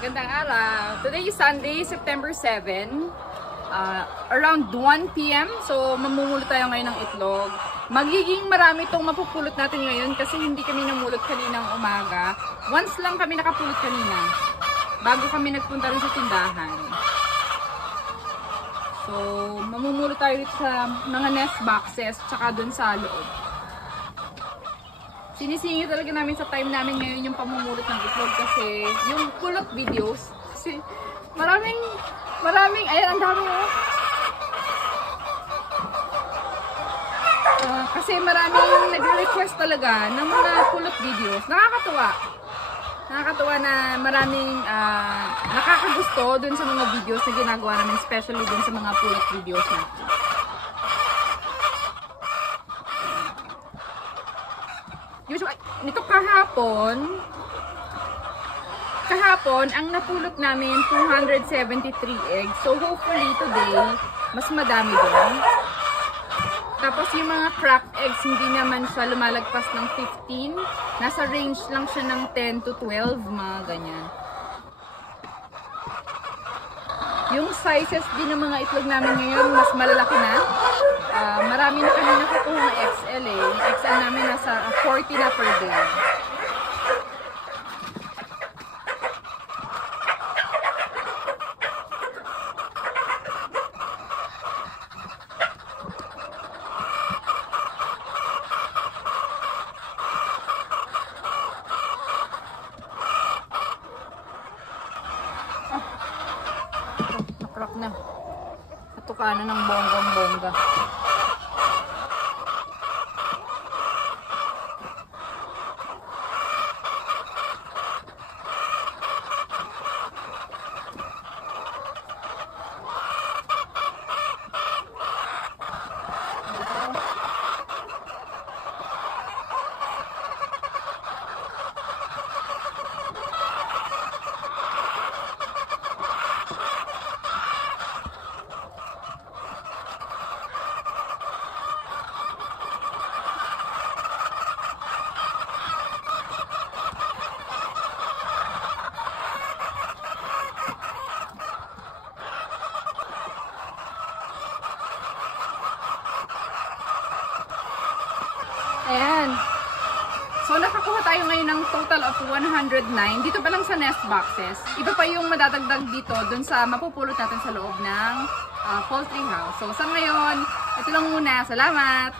Magandang araw. Today is Sunday, September 7. Around 1 p.m. So, mamumulot tayo ngayon ng itlog. Magiging marami itong mapupulot natin ngayon kasi hindi kami namulot kaninang umaga. Once lang kami nakapulot kanina bago kami nagpunta rin sa tindahan. So, mamumulot tayo dito sa mga nest boxes tsaka dun sa loob. Sinisingit talaga namin sa time namin ngayon yung pamumulot ng itlog kasi yung pulot videos kasi maraming ayan, ang dami kasi maraming nagre-request talaga ng mga pulot videos. Nakakatuwa na maraming nakakagusto dun sa mga videos na ginagawa namin, especially dun sa mga pulot videos natin. Usually, nito kahapon, ang napulot namin 273 eggs. So, hopefully today, mas madami doon. Tapos, yung mga cracked eggs, hindi naman siya lumalagpas ng 15. Nasa range lang siya ng 10 to 12, mga ganyan. Yung sizes din ng mga itlog namin ngayon, mas malalaki na. Marami na kami nakukuha ng XL eh. Yung XL namin nasa 40 na per day. Nakrap na. Natukanan ng bonggang-bongga. Ayan. So, nakakuha tayo ngayon ng total of 109. Dito pa lang sa nest boxes. Iba pa yung madadagdag dito dun sa mapupulot natin sa loob ng poultry house. So, sa ngayon, ito lang muna. Salamat!